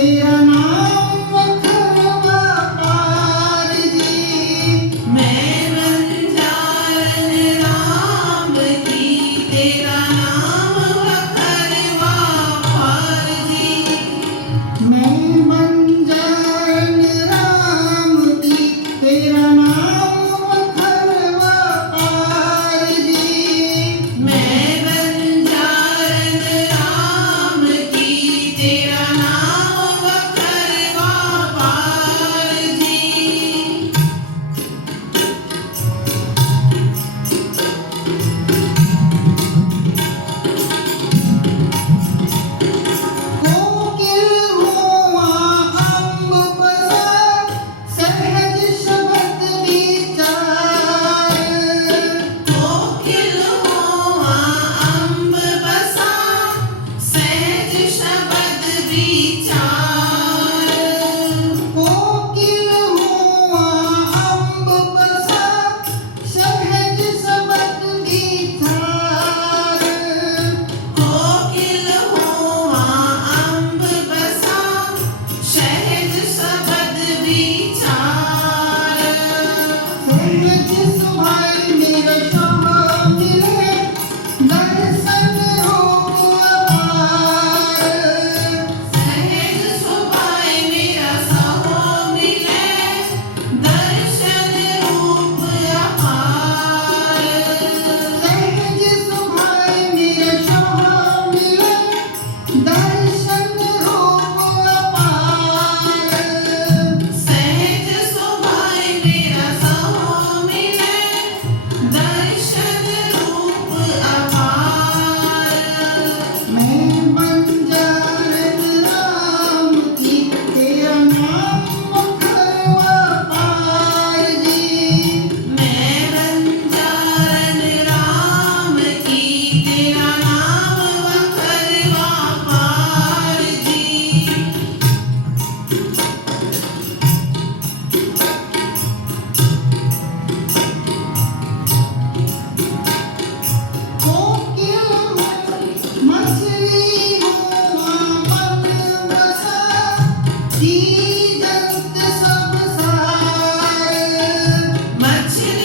me She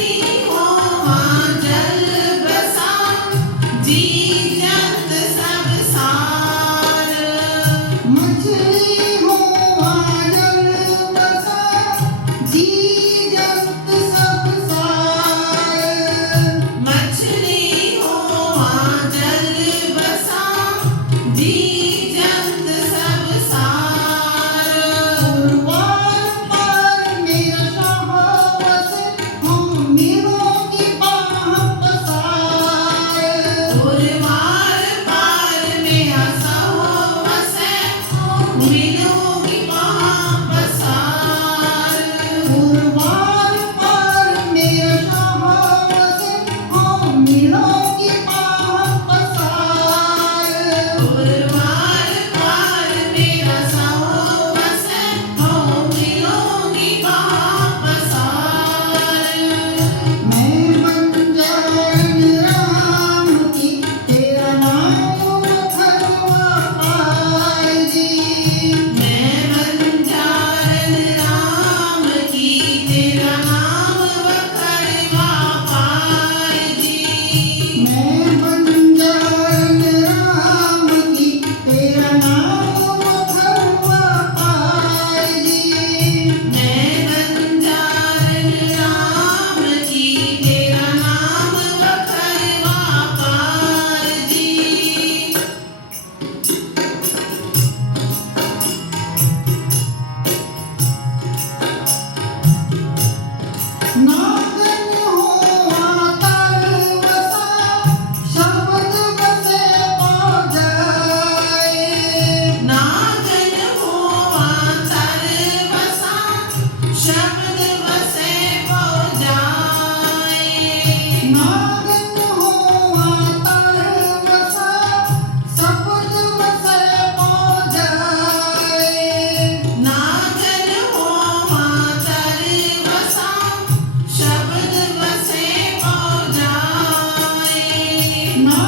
my